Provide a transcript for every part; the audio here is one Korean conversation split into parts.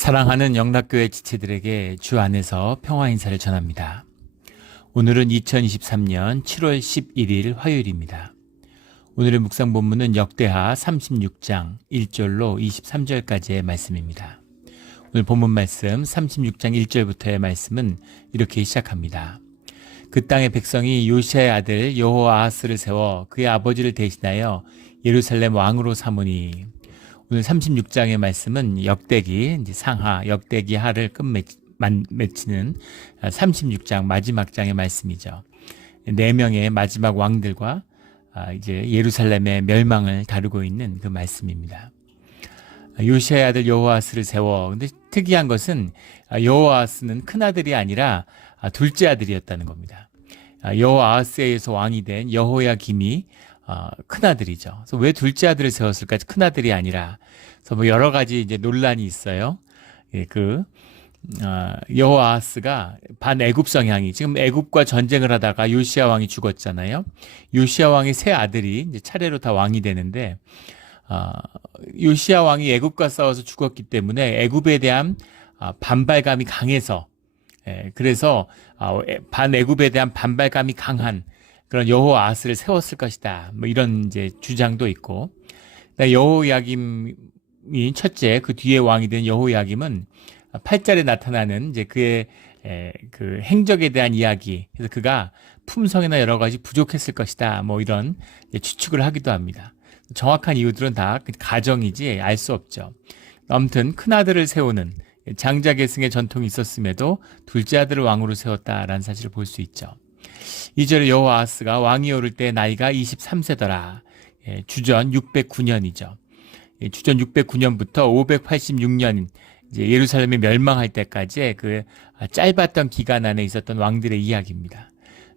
사랑하는 영락교회 지체들에게 주 안에서 평화 인사를 전합니다. 오늘은 2023년 7월 11일 화요일입니다. 오늘의 묵상 본문은 역대하 36장 1절로 23절까지의 말씀입니다. 오늘 본문 말씀 36장 1절부터의 말씀은 이렇게 시작합니다. 그 땅의 백성이 요시아의 아들 여호아하스를 세워 그의 아버지를 대신하여 예루살렘 왕으로 삼으니. 오늘 36장의 말씀은 역대기 이제 상하, 역대기 하를 끝맺히는 36장 마지막 장의 말씀이죠. 4명의 마지막 왕들과 이제 예루살렘의 멸망을 다루고 있는 그 말씀입니다. 요시아의 아들 여호아스를 세워. 근데 특이한 것은 여호아스는 큰아들이 아니라 둘째 아들이었다는 겁니다. 여호아스에서 왕이 된 여호야김이 큰아들이죠. 그래서 왜 둘째 아들을 세웠을까? 큰아들이 아니라. 그래서 뭐 여러 가지 이제 논란이 있어요. 여호아스가 반애굽 성향이, 지금 애굽과 전쟁을 하다가 요시아 왕이 죽었잖아요. 요시아 왕의 세 아들이 이제 차례로 다 왕이 되는데, 요시아 왕이 애굽과 싸워서 죽었기 때문에 애굽에 대한 반발감이 강해서, 그래서 반애굽에 대한 반발감이 강한 그런 여호아스를 세웠을 것이다. 뭐 이런 이제 주장도 있고, 여호야김이 첫째, 그 뒤에 왕이 된 여호야김은 8절에 나타나는 이제 그의 그 행적에 대한 이야기. 그래서 그가 품성이나 여러 가지 부족했을 것이다. 뭐 이런 추측을 하기도 합니다. 정확한 이유들은 다 가정이지 알 수 없죠. 아무튼 큰 아들을 세우는 장자 계승의 전통이 있었음에도 둘째 아들을 왕으로 세웠다라는 사실을 볼 수 있죠. 2절에 여호아스가 왕이 오를 때 나이가 23세더라. 주전 609년이죠. 주전 609년부터 586년 이제 예루살렘이 멸망할 때까지 그 짧았던 기간 안에 있었던 왕들의 이야기입니다.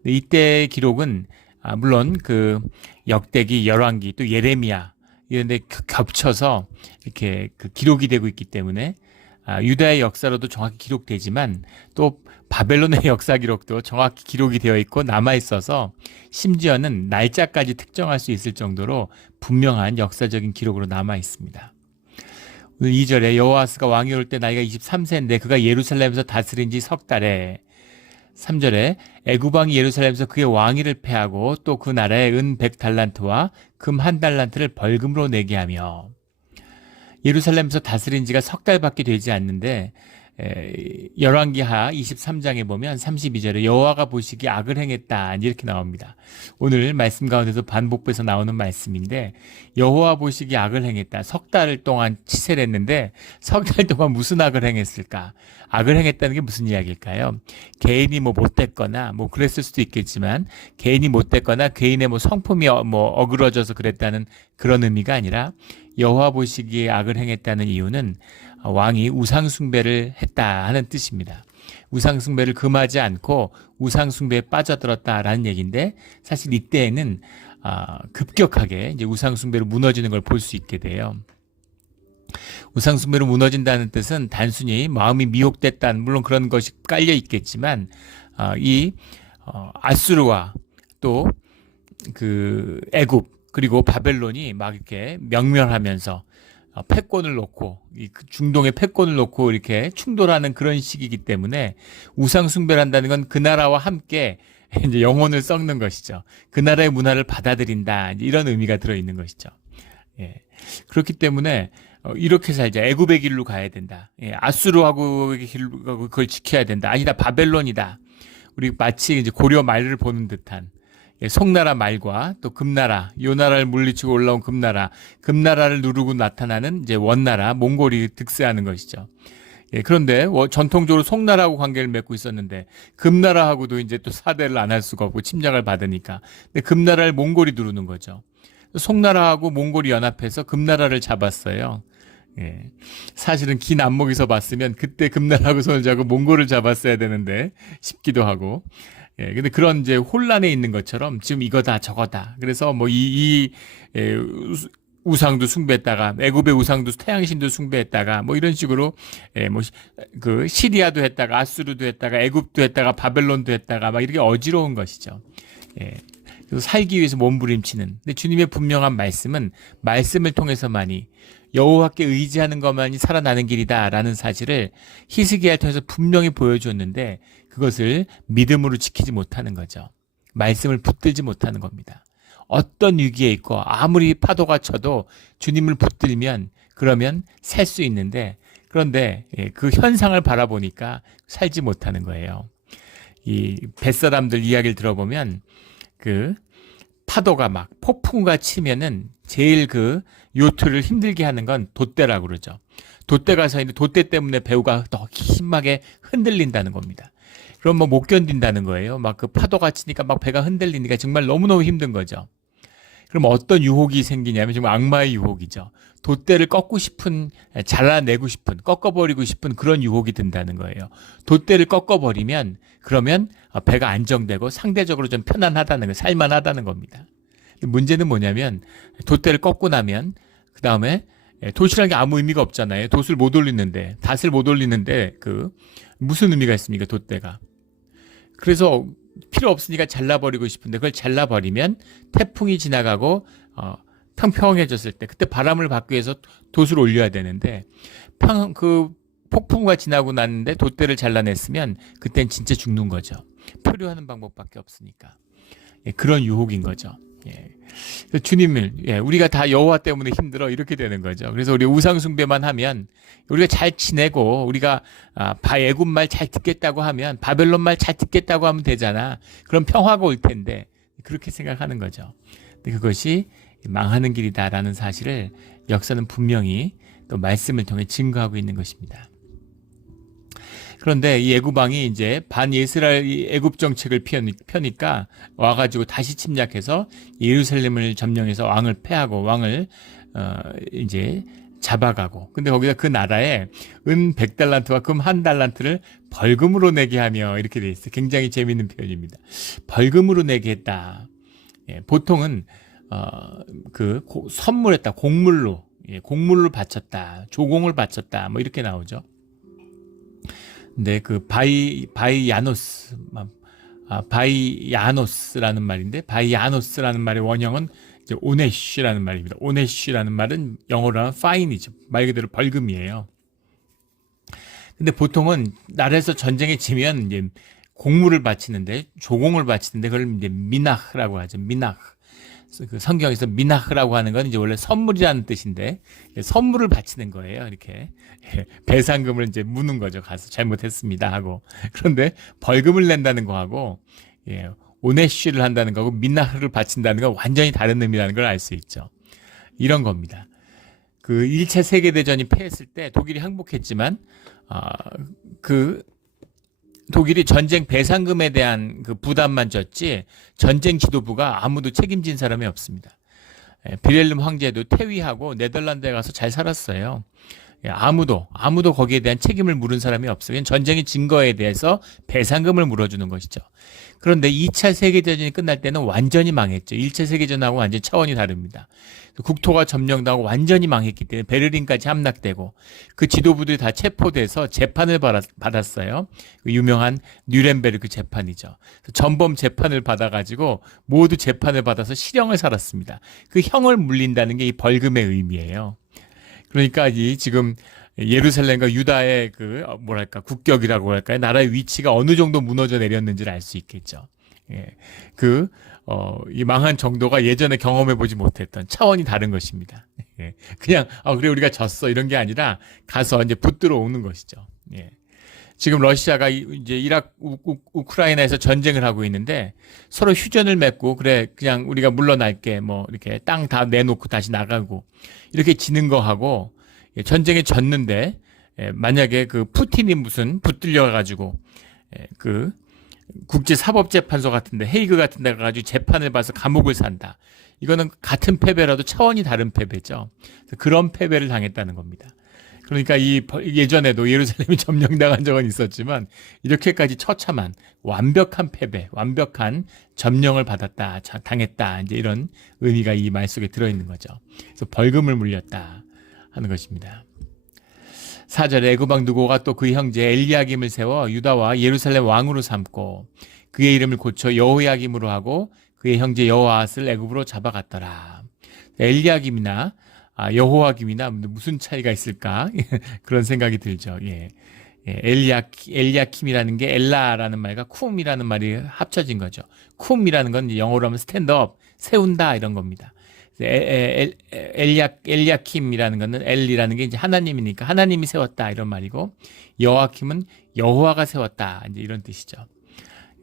이때 기록은 물론 그 역대기, 열왕기, 또 예레미야 이런 데 겹쳐서 이렇게 그 기록이 되고 있기 때문에 유다의 역사로도 정확히 기록되지만 또 바벨론의 역사 기록도 정확히 기록이 되어 있고 남아 있어서 심지어는 날짜까지 특정할 수 있을 정도로 분명한 역사적인 기록으로 남아 있습니다. 오늘 2절에 여호아스가 왕이 올 때 나이가 23세인데 그가 예루살렘에서 다스린 지 석 달에. 3절에 애굽 왕이 예루살렘에서 그의 왕위를 패하고 또 그 나라에 은 100달란트와 금 1달란트를 벌금으로 내게 하며. 예루살렘에서 다스린 지가 석 달밖에 되지 않는데 열왕기하 23장에 보면 32절에 여호와가 보시기에 악을 행했다 이렇게 나옵니다. 오늘 말씀 가운데서 반복해서 나오는 말씀인데 여호와 보시기에 악을 행했다. 석 달 동안 치세를 했는데 석 달 동안 무슨 악을 행했을까? 악을 행했다는 게 무슨 이야기일까요? 개인이 뭐 못됐거나 뭐 그랬을 수도 있겠지만 개인이 못됐거나 개인의 뭐 성품이 뭐 어그러져서 그랬다는 그런 의미가 아니라 여호와 보시기에 악을 행했다는 이유는 왕이 우상숭배를 했다 하는 뜻입니다. 우상숭배를 금하지 않고 우상숭배에 빠져들었다라는 얘기인데 사실 이때에는 급격하게 이제 우상숭배로 무너지는 걸 볼 수 있게 돼요. 우상숭배로 무너진다는 뜻은 단순히 마음이 미혹됐다는, 물론 그런 것이 깔려 있겠지만 아수르와 또 그 애굽 그리고 바벨론이 막 이렇게 명멸하면서 패권을 놓고 중동의 패권을 놓고 이렇게 충돌하는 그런 시기이기 때문에 우상 숭배를 한다는 건 그 나라와 함께 이제 영혼을 썩는 것이죠. 그 나라의 문화를 받아들인다 이런 의미가 들어 있는 것이죠. 그렇기 때문에 이렇게 살자. 애굽의 길로 가야 된다. 아수르하고의 길로 그걸 지켜야 된다. 아니다, 바벨론이다. 우리 마치 이제 고려 말을 보는 듯한. 송나라 말과 또 금나라, 요 나라를 물리치고 올라온 금나라를 누르고 나타나는 이제 원나라, 몽골이 득세하는 것이죠. 그런데 전통적으로 송나라하고 관계를 맺고 있었는데 금나라하고도 이제 또 사대를 안 할 수가 없고 침략을 받으니까. 근데 금나라를 몽골이 누르는 거죠. 송나라하고 몽골이 연합해서 금나라를 잡았어요. 사실은 긴 안목에서 봤으면 그때 금나라하고 손을 잡고 몽골을 잡았어야 되는데 싶기도 하고. 근데 그런 이제 혼란에 있는 것처럼 지금 이거다 저거다. 그래서 뭐 우상도 숭배했다가 애굽의 우상도 태양신도 숭배했다가 뭐 이런 식으로 뭐 그 시리아도 했다가 아수르도 했다가 애굽도 했다가 바벨론도 했다가 막 이렇게 어지러운 것이죠. 그래서 살기 위해서 몸부림치는. 근데 주님의 분명한 말씀은 말씀을 통해서만이 여호와께 의지하는 것만이 살아나는 길이다라는 사실을 히스기야를 통해서 분명히 보여줬는데 그것을 믿음으로 지키지 못하는 거죠. 말씀을 붙들지 못하는 겁니다. 어떤 위기에 있고 아무리 파도가 쳐도 주님을 붙들면 그러면 살 수 있는데 그런데 그 현상을 바라보니까 살지 못하는 거예요. 이 뱃사람들 이야기를 들어보면 그 파도가 막 폭풍우가 치면은 제일 그 요트를 힘들게 하는 건 돛대라고 그러죠. 돛대가 서 있는데 돛대 때문에 배우가 더 심하게 흔들린다는 겁니다. 그럼 뭐 못 견딘다는 거예요. 막 그 파도가 치니까 막 배가 흔들리니까 정말 너무너무 힘든 거죠. 그럼 어떤 유혹이 생기냐면 정말 악마의 유혹이죠. 돛대를 꺾고 싶은, 잘라내고 싶은, 꺾어버리고 싶은 그런 유혹이 든다는 거예요. 돛대를 꺾어버리면 그러면 배가 안정되고 상대적으로 좀 편안하다는 거, 살만하다는 겁니다. 문제는 뭐냐면 돛대를 꺾고 나면 그 다음에 돛이라는 게 아무 의미가 없잖아요. 돛을 못 올리는데, 닷을 못 올리는데 그 무슨 의미가 있습니까? 돛대가. 그래서 필요 없으니까 잘라버리고 싶은데 그걸 잘라버리면 태풍이 지나가고 평평해졌을 때 그때 바람을 받기 위해서 돛을 올려야 되는데 그 폭풍우가 지나고 났는데 돛대를 잘라냈으면 그땐 진짜 죽는 거죠. 표류하는 방법밖에 없으니까. 그런 유혹인 거죠. 주님을 우리가 다 여호와 때문에 힘들어 이렇게 되는 거죠. 그래서 우리 우상 숭배만 하면 우리가 잘 지내고 우리가 애굽 말 잘 듣겠다고 하면 바벨론 말 잘 듣겠다고 하면 되잖아. 그럼 평화가 올 텐데 그렇게 생각하는 거죠. 근데 그것이 망하는 길이다라는 사실을 역사는 분명히 또 말씀을 통해 증거하고 있는 것입니다. 그런데 이 애굽 왕이 이제 반이스라엘 애굽 정책을 펴니까 와가지고 다시 침략해서 예루살렘을 점령해서 왕을 패하고 왕을 이제 잡아가고. 근데 거기다 그 나라에 은 100달란트와 금 1달란트를 벌금으로 내게 하며 이렇게 돼 있어요. 굉장히 재미있는 표현입니다. 벌금으로 내게 했다. 보통은 선물했다. 공물로 바쳤다. 조공을 바쳤다. 뭐 이렇게 나오죠. 근데 그 바이야노스라는 말인데 바이야노스라는 말의 원형은 이제 오네쉬라는 말입니다. 오네쉬라는 말은 영어로 하면 파인이죠. 말 그대로 벌금이에요. 근데 보통은 나라에서 전쟁에 지면 이제 공물을 바치는데 조공을 바치는데 그걸 이제 미나흐라고 하죠. 미나흐. 그 성경에서 미나흐라고 하는 건 이제 원래 선물이라는 뜻인데 선물을 바치는 거예요. 이렇게 배상금을 이제 무는 거죠. 가서 잘못했습니다 하고. 그런데 벌금을 낸다는 거하고 오네쉬를 한다는 거하고 미나흐를 바친다는 건 완전히 다른 의미라는 걸 알 수 있죠. 이런 겁니다. 그 1차 세계대전이 패했을 때 독일이 항복했지만 독일이 전쟁 배상금에 대한 그 부담만 졌지 전쟁 지도부가 아무도 책임진 사람이 없습니다. 비렐름 황제도 퇴위하고 네덜란드에 가서 잘 살았어요. 아무도 거기에 대한 책임을 물은 사람이 없어요. 전쟁의 증거에 대해서 배상금을 물어주는 것이죠. 그런데 2차 세계대전이 끝날 때는 완전히 망했죠. 1차 세계대전하고 완전히 차원이 다릅니다. 국토가 점령당하고 완전히 망했기 때문에 베를린까지 함락되고 그 지도부들이 다 체포돼서 재판을 받았어요. 그 유명한 뉴렌베르크 재판이죠. 전범 재판을 받아가지고 모두 재판을 받아서 실형을 살았습니다. 그 형을 물린다는 게 이 벌금의 의미예요. 그러니까 이 지금 예루살렘과 유다의 국격이라고 할까요? 나라의 위치가 어느 정도 무너져 내렸는지를 알 수 있겠죠. 이 망한 정도가 예전에 경험해 보지 못했던 차원이 다른 것입니다. 그냥, 그래, 우리가 졌어. 이런 게 아니라 가서 이제 붙들어 오는 것이죠. 지금 러시아가 이제 우크라이나에서 전쟁을 하고 있는데 서로 휴전을 맺고 그래, 그냥 우리가 물러날게. 뭐 이렇게 땅 다 내놓고 다시 나가고 이렇게 지는 거하고 전쟁에 졌는데 만약에 그 푸틴이 무슨 붙들려 가지고 그 국제사법재판소 같은데 헤이그 같은 데 가가지고 재판을 봐서 감옥을 산다. 이거는 같은 패배라도 차원이 다른 패배죠. 그런 패배를 당했다는 겁니다. 그러니까 예전에도 예루살렘이 점령당한 적은 있었지만 이렇게까지 처참한 완벽한 패배, 완벽한 점령을 당했다. 이제 이런 의미가 이 말 속에 들어있는 거죠. 그래서 벌금을 물렸다 하는 것입니다. 4절에 애굽왕 느고가 또 그 형제 엘리야김을 세워 유다와 예루살렘 왕으로 삼고 그의 이름을 고쳐 여호야김으로 하고 그의 형제 여호아스를 애굽으로 잡아갔더라. 엘리야김이나 여호야김이나 무슨 차이가 있을까? 그런 생각이 들죠. 예. 예, 엘리야킴이라는 게 엘라라는 말과 쿰이라는 말이 합쳐진 거죠. 쿰이라는 건 영어로 하면 스탠드업, 세운다 이런 겁니다. 엘리야킴이라는 거는 엘리라는 게 이제 하나님이니까 하나님이 세웠다 이런 말이고, 여호야킴은 여호와가 세웠다 이제 이런 뜻이죠.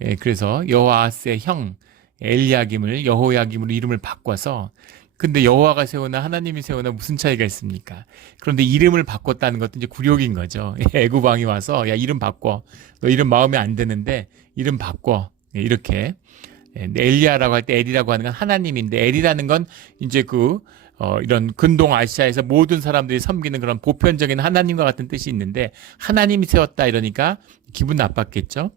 예, 그래서 여호아스의 형 엘리야김을 여호야김으로 이름을 바꿔서, 근데 여호와가 세우나 하나님이 세우나 무슨 차이가 있습니까? 그런데 이름을 바꿨다는 것도 이제 굴욕인 거죠. 애굽 왕이 와서 야 이름 바꿔. 너 이름 마음에 안 드는데 이름 바꿔. 이렇게. 엘리야라고 할 때 엘이라고 하는 건 하나님인데, 엘이라는 건 이제 이런 근동 아시아에서 모든 사람들이 섬기는 그런 보편적인 하나님과 같은 뜻이 있는데, 하나님이 세웠다 이러니까 기분 나빴겠죠.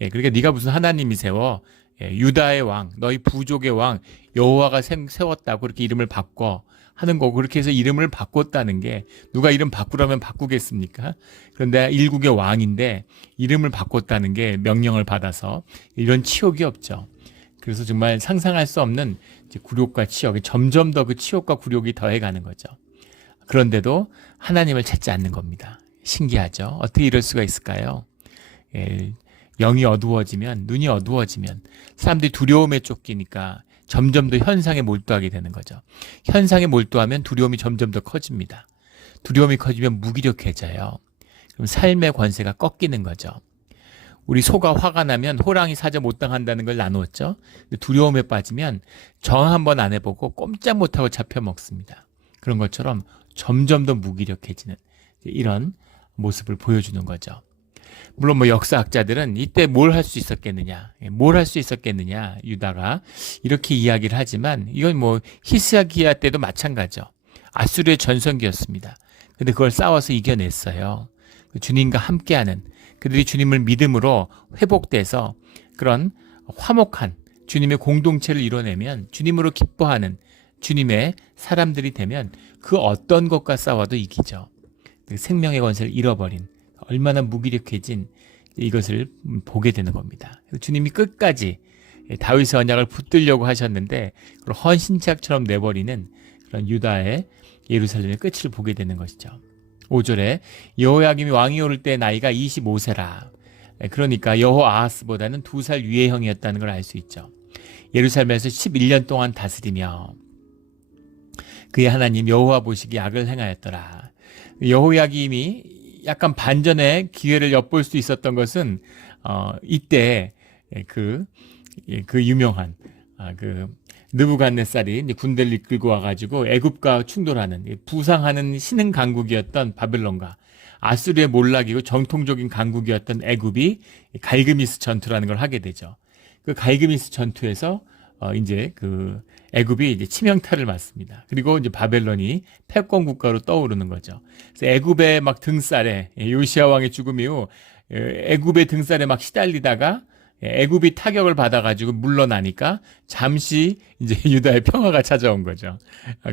예, 그러니까 네가 무슨 하나님이 세워? 예, 유다의 왕, 너희 부족의 왕 여호와가 세웠다고 그렇게 이름을 바꿔 하는 거고, 그렇게 해서 이름을 바꿨다는 게, 누가 이름 바꾸라면 바꾸겠습니까? 그런데 일국의 왕인데 이름을 바꿨다는 게 명령을 받아서 이런 치욕이 없죠. 그래서 정말 상상할 수 없는 이제 굴욕과 치욕이, 점점 더 그 치욕과 굴욕이 더해가는 거죠. 그런데도 하나님을 찾지 않는 겁니다. 신기하죠? 어떻게 이럴 수가 있을까요? 예, 영이 어두워지면, 눈이 어두워지면 사람들이 두려움에 쫓기니까 점점 더 현상에 몰두하게 되는 거죠. 현상에 몰두하면 두려움이 점점 더 커집니다. 두려움이 커지면 무기력해져요. 그럼 삶의 권세가 꺾이는 거죠. 우리 소가 화가 나면 호랑이 사자 못 당한다는 걸 나누었죠. 두려움에 빠지면 정 한번 안 해보고 꼼짝 못하고 잡혀 먹습니다. 그런 것처럼 점점 더 무기력해지는 이런 모습을 보여주는 거죠. 물론 역사학자들은 이때 뭘 할 수 있었겠느냐, 뭘 할 수 있었겠느냐, 유다가 이렇게 이야기를 하지만, 이건 히스기야 때도 마찬가지죠. 아수르의 전성기였습니다. 근데 그걸 싸워서 이겨냈어요. 주님과 함께하는, 그들이 주님을 믿음으로 회복돼서 그런 화목한 주님의 공동체를 이뤄내면, 주님으로 기뻐하는 주님의 사람들이 되면 그 어떤 것과 싸워도 이기죠. 생명의 권세를 잃어버린, 얼마나 무기력해진 이것을 보게 되는 겁니다. 주님이 끝까지 다윗의 언약을 붙들려고 하셨는데 그걸 헌신짝처럼 내버리는 그런 유다의 예루살렘의 끝을 보게 되는 것이죠. 5절에 여호야김이 왕이 오를 때 나이가 25세라. 그러니까 여호아하스보다는 2살 위의 형이었다는 걸 알 수 있죠. 예루살렘에서 11년 동안 다스리며 그의 하나님 여호와 보시기 악을 행하였더라. 여호야김이 약간 반전의 기회를 엿볼 수 있었던 것은 이때 그 유명한 느부갓네살이 이제 군대를 이끌고 와가지고 애굽과 충돌하는 부상하는 신흥 강국이었던 바벨론과 아수르의 몰락이고 정통적인 강국이었던 애굽이 갈그미스 전투라는 걸 하게 되죠. 그 갈그미스 전투에서 이제 애굽이 이제 치명타를 맞습니다. 그리고 이제 바벨론이 패권 국가로 떠오르는 거죠. 그래서 애굽의 등살에, 요시야 왕의 죽음 이후 애굽의 등살에 시달리다가 애굽이 타격을 받아가지고 물러나니까 잠시 이제 유다의 평화가 찾아온 거죠.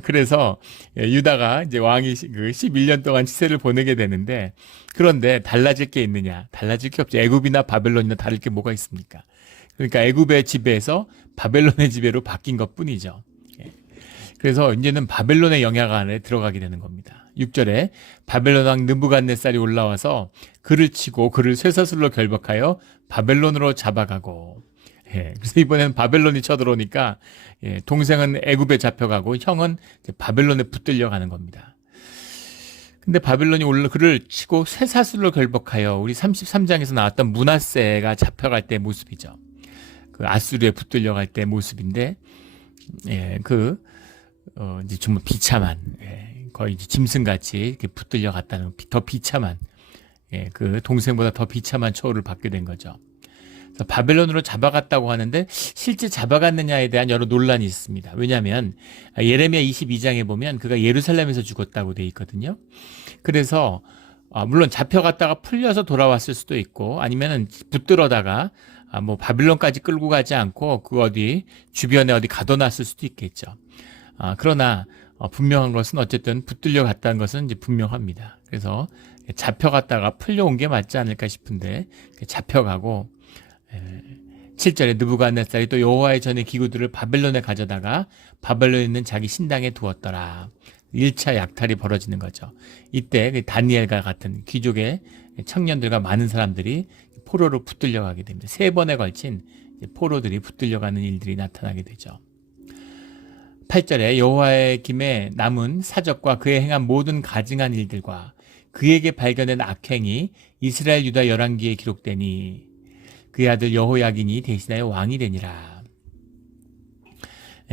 그래서 유다가 이제 왕이 11년 동안 치세를 보내게 되는데, 그런데 달라질 게 있느냐? 달라질 게 없죠. 애굽이나 바벨론이나 다를 게 뭐가 있습니까? 그러니까 애굽의 지배에서 바벨론의 지배로 바뀐 것 뿐이죠. 그래서 이제는 바벨론의 영향 안에 들어가게 되는 겁니다. 6절에 바벨론 왕 느부갓네살이 올라와서 그를 치고 그를 쇠사슬로 결박하여 바벨론으로 잡아가고, 그래서 이번에는 바벨론이 쳐들어오니까 동생은 애굽에 잡혀가고 형은 바벨론에 붙들려 가는 겁니다. 근데 바벨론이 그를 치고 쇠사슬로 결박하여, 우리 33장에서 나왔던 므낫세가 잡혀갈 때 모습이죠. 아수르에 붙들려갈 때 모습인데, 이제 정말 비참한, 거의 이제 짐승같이 이렇게 붙들려갔다는, 더 비참한, 그 동생보다 더 비참한 처우를 받게 된 거죠. 그래서 바벨론으로 잡아갔다고 하는데 실제 잡아갔느냐에 대한 여러 논란이 있습니다. 왜냐하면 예레미야 22장에 보면 그가 예루살렘에서 죽었다고 돼 있거든요. 그래서 물론 잡혀갔다가 풀려서 돌아왔을 수도 있고, 아니면은 붙들어다가 바빌론까지 끌고 가지 않고 주변에 어디 가둬놨을 수도 있겠죠. 그러나 분명한 것은 어쨌든 붙들려 갔다는 것은 이제 분명합니다. 그래서 잡혀갔다가 풀려온 게 맞지 않을까 싶은데, 잡혀가고 7절에 느부갓네살이 또 여호와의 전의 기구들을 바벨론에 가져다가 바벨론에 있는 자기 신당에 두었더라. 1차 약탈이 벌어지는 거죠. 이때 그 다니엘과 같은 귀족의 청년들과 많은 사람들이 포로로 붙들려 가게 됩니다. 3번에 걸친 포로들이 붙들려 가는 일들이 나타나게 되죠. 8절에 여호와의 김에 남은 사적과 그의 행한 모든 가증한 일들과 그에게 발견된 악행이 이스라엘 유다 열왕기에 기록되니 그의 아들 여호야긴이 대신하여 왕이 되니라.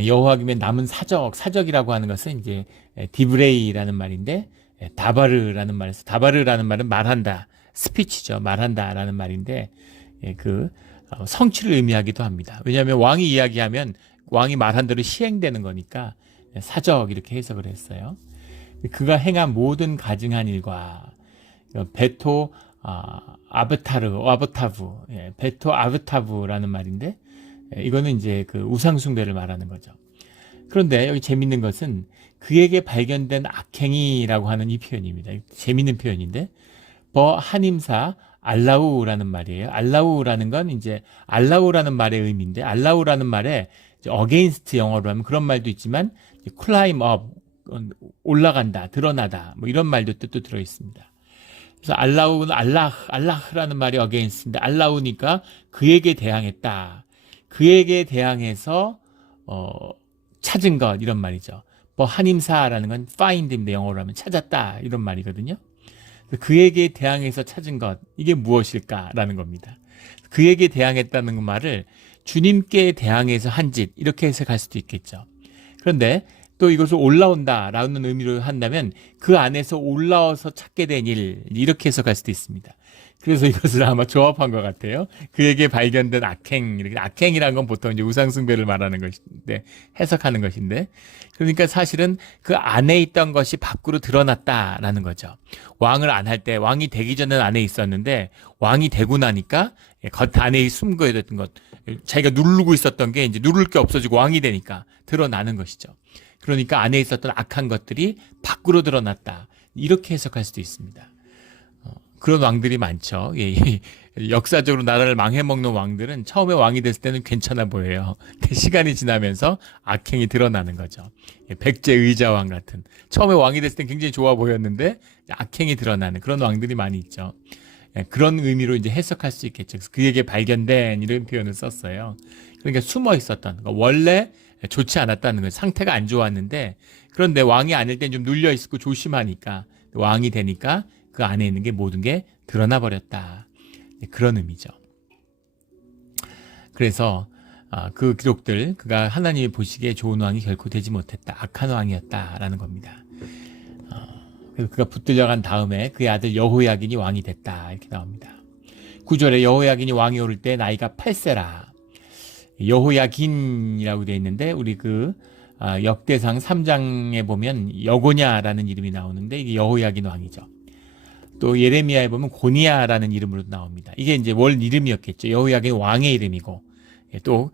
여호야김에 남은 사적이라고 하는 것은 이제 디브레이라는 말인데 다바르라는 말에서 다바르라는 말은 말한다, 스피치죠. 말한다라는 말인데 그 성취를 의미하기도 합니다. 왜냐하면 왕이 이야기하면 왕이 말한 대로 시행되는 거니까 사적 이렇게 해석을 했어요. 그가 행한 모든 가증한 일과 베토 아브타브, 베토 아브타브라는 말인데 이거는 이제 그 우상숭배를 말하는 거죠. 그런데 여기 재밌는 것은 그에게 발견된 악행이라고 하는 이 표현입니다. 재밌는 표현인데 하님사 알라우라는 말이에요. 알라우라는 건 이제 알라우라는 말의 의미인데 알라우라는 말에 against 영어로 하면 그런 말도 있지만 climb up 올라간다, 드러나다 뭐 이런 말도 뜻도 들어 있습니다. 그래서 알라우는 알라흐라는 말이 against인데 알라우니까 그에게 대항했다. 그에게 대항해서 찾은 것 이런 말이죠. 하님사라는 건 find인데 영어로 하면 찾았다 이런 말이거든요. 그에게 대항해서 찾은 것 이게 무엇일까라는 겁니다. 그에게 대항했다는 말을 주님께 대항해서 한 짓 이렇게 해석할 수도 있겠죠. 그런데 또 이것을 올라온다라는 의미로 한다면 그 안에서 올라와서 찾게 된 일 이렇게 해석할 수도 있습니다. 그래서 이것을 아마 조합한 것 같아요. 그에게 발견된 악행, 이렇게 악행이라는 건 보통 이제 우상숭배를 말하는 것인데 해석하는 것인데 그러니까 사실은 그 안에 있던 것이 밖으로 드러났다라는 거죠. 왕을 안 할 때 왕이 되기 전에는 안에 있었는데 왕이 되고 나니까 겉 안에 숨겨 있던 것, 자기가 누르고 있었던 게 이제 누를 게 없어지고 왕이 되니까 드러나는 것이죠. 그러니까 안에 있었던 악한 것들이 밖으로 드러났다. 이렇게 해석할 수도 있습니다. 그런 왕들이 많죠. 역사적으로 나라를 망해먹는 왕들은 처음에 왕이 됐을 때는 괜찮아 보여요. 시간이 지나면서 악행이 드러나는 거죠. 백제 의자왕 같은. 처음에 왕이 됐을 땐 굉장히 좋아 보였는데 악행이 드러나는 그런 왕들이 많이 있죠. 그런 의미로 이제 해석할 수 있겠죠. 그래서 그에게 발견된 이런 표현을 썼어요. 그러니까 숨어 있었던, 원래 좋지 않았다는 거예요. 상태가 안 좋았는데 그런데 왕이 아닐 땐 좀 눌려 있고 조심하니까 왕이 되니까 그 안에 있는 게 모든 게 드러나 버렸다. 그런 의미죠. 그래서 그 기록들 그가 하나님이 보시기에 좋은 왕이 결코 되지 못했다. 악한 왕이었다라는 겁니다. 그래서 그가 붙들려간 다음에 그의 아들 여호야긴이 왕이 됐다. 이렇게 나옵니다. 9절에 여호야긴이 왕이 오를 때 나이가 8세라. 여호야긴이라고 되어 있는데 우리 역대상 3장에 보면 여고냐라는 이름이 나오는데 이게 여호야긴 왕이죠. 또 예레미야에 보면 고니야라는 이름으로 나옵니다. 이게 이제 원 이름이었겠죠. 여호야긴 왕의 이름이고 또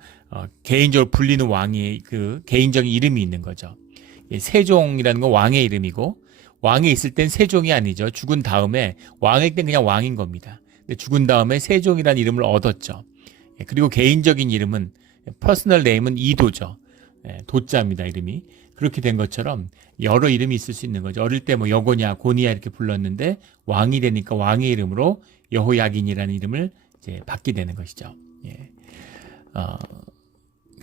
개인적으로 불리는 왕의 그 개인적인 이름이 있는 거죠. 세종이라는 건 왕의 이름이고 왕이 있을 땐 세종이 아니죠. 죽은 다음에 왕일 땐 그냥 왕인 겁니다. 근데 죽은 다음에 세종이라는 이름을 얻었죠. 그리고 개인적인 이름은 퍼스널 네임은 이도죠. 도자입니다. 이름이. 그렇게 된 것처럼 여러 이름이 있을 수 있는 거죠. 어릴 때 뭐 여고냐, 고니야 이렇게 불렀는데 왕이 되니까 왕의 이름으로 여호야긴이라는 이름을 이제 받게 되는 것이죠.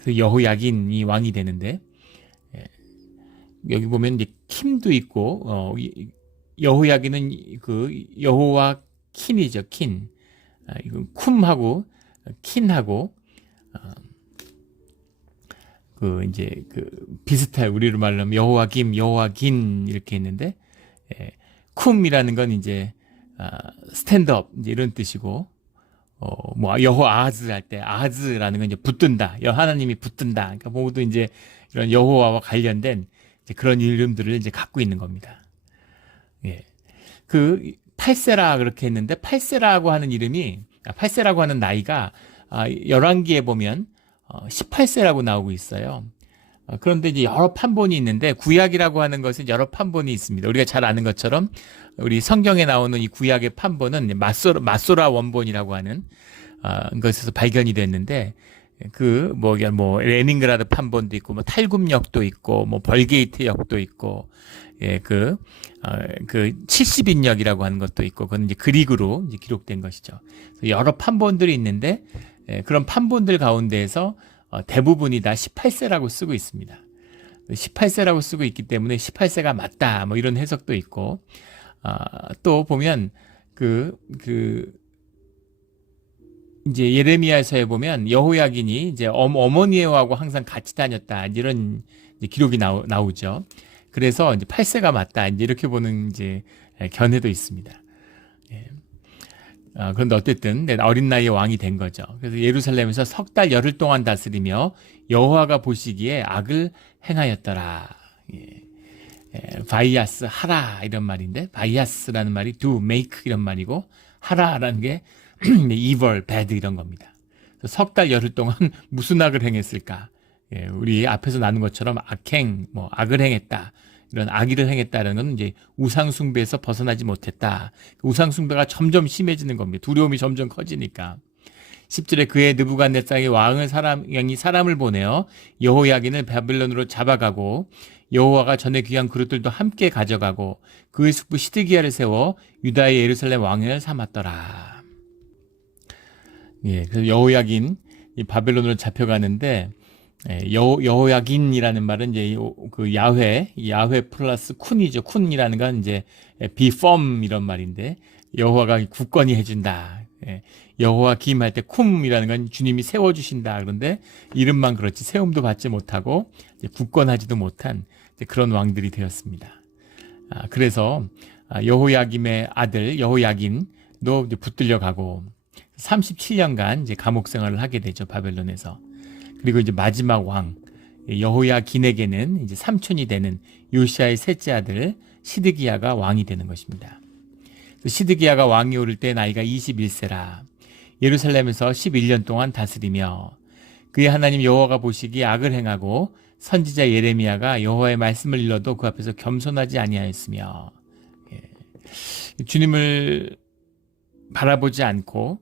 그 여호야긴이 왕이 되는데 여기 보면 이제 킴도 있고 여호야긴은 그 여호와 킨이죠. 킨. 이건 쿰하고 킨하고 이제 비슷해요. 우리로 말하면 여호와김, 여호와긴 이렇게 있는데 쿰이라는 건 이제 스탠드업 이제 이런 뜻이고 뭐 여호아즈 할 때 아즈라는 건 이제 붙든다. 하나님이 붙든다. 그러니까 모두 이제 이런 여호와와 관련된 이제 그런 이름들을 이제 갖고 있는 겁니다. 그 8세라 그렇게 했는데 8세라고 하는 이름이 8세라고 하는 나이가 열왕기에 보면 18세라고 나오고 있어요. 그런데 이제 여러 판본이 있는데 구약이라고 하는 것은 여러 판본이 있습니다. 우리가 잘 아는 것처럼 우리 성경에 나오는 이 구약의 판본은 마소라 원본이라고 하는 것에서 발견이 됐는데 레닌그라드 판본도 있고, 뭐 탈굽역도 있고, 뭐 벌게이트 역도 있고, 70인역이라고 하는 것도 있고, 그건 이제 그릭으로 이제 기록된 것이죠. 여러 판본들이 있는데, 그런 판본들 가운데에서 대부분이 다 18세라고 쓰고 있습니다. 18세라고 쓰고 있기 때문에 18세가 맞다, 뭐 이런 해석도 있고, 또 보면 이제 예레미야서에 보면 여호야긴이 이제 어머니하고 항상 같이 다녔다, 이런 이제 기록이 나오죠. 그래서 이제 8세가 맞다, 이제 이렇게 보는 이제 견해도 있습니다. 그런데 어쨌든 어린 나이에 왕이 된 거죠. 그래서 예루살렘에서 석 달 열흘 동안 다스리며 여호와가 보시기에 악을 행하였더라. 바이아스, 하라, 이런 말인데, 바이아스라는 말이 do, make 이런 말이고, 하라라는 게 evil, bad 이런 겁니다. 석 달 열흘 동안 무슨 악을 행했을까? 우리 앞에서 나눈 것처럼 악을 행했다. 이런 악의를 행했다는 건 이제 우상숭배에서 벗어나지 못했다. 우상숭배가 점점 심해지는 겁니다. 두려움이 점점 커지니까. 10절에 그의 느부갓네살의 왕이 사람을 보내어 여호야긴을 바벨론으로 잡아가고 여호와가 전에 귀한 그릇들도 함께 가져가고 그의 숙부 시드기야를 세워 유다의 예루살렘 왕을 삼았더라. 그래서 여호야긴 이 바벨론으로 잡혀가는데, 여호야긴이라는 말은 이제 야훼 플러스 쿤이죠. 쿤이라는 건 이제 be firm 이런 말인데, 여호와가 굳건히 해준다. 여호와 기임할 때 쿰이라는 건 주님이 세워주신다. 그런데 이름만 그렇지 세움도 받지 못하고 굳건하지도 못한 그런 왕들이 되었습니다. 그래서 여호야김의 아들 여호야긴도 이제 붙들려 가고 37년간 이제 감옥 생활을 하게 되죠, 바벨론에서. 그리고 이제 마지막 왕 여호야긴에게는 이제 삼촌이 되는 요시아의 셋째 아들 시드기야가 왕이 되는 것입니다. 시드기야가 왕이 오를 때 나이가 21세라 예루살렘에서 11년 동안 다스리며 그의 하나님 여호와가 보시기에 악을 행하고 선지자 예레미야가 여호와의 말씀을 일러도 그 앞에서 겸손하지 아니하였으며, 주님을 바라보지 않고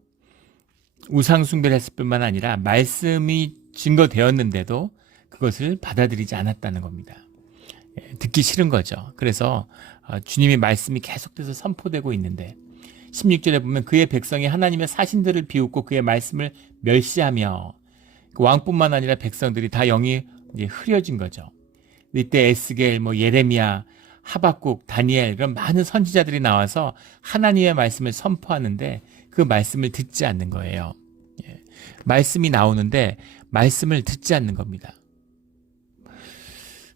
우상숭배를 했을 뿐만 아니라 말씀이 증거되었는데도 그것을 받아들이지 않았다는 겁니다. 듣기 싫은 거죠. 그래서 주님의 말씀이 계속돼서 선포되고 있는데 16절에 보면 그의 백성이 하나님의 사신들을 비웃고 그의 말씀을 멸시하며, 왕뿐만 아니라 백성들이 다 영이 이제 흐려진 거죠. 이때 에스겔, 예레미야, 하박국, 다니엘 이런 많은 선지자들이 나와서 하나님의 말씀을 선포하는데 그 말씀을 듣지 않는 거예요. 말씀이 나오는데 말씀을 듣지 않는 겁니다.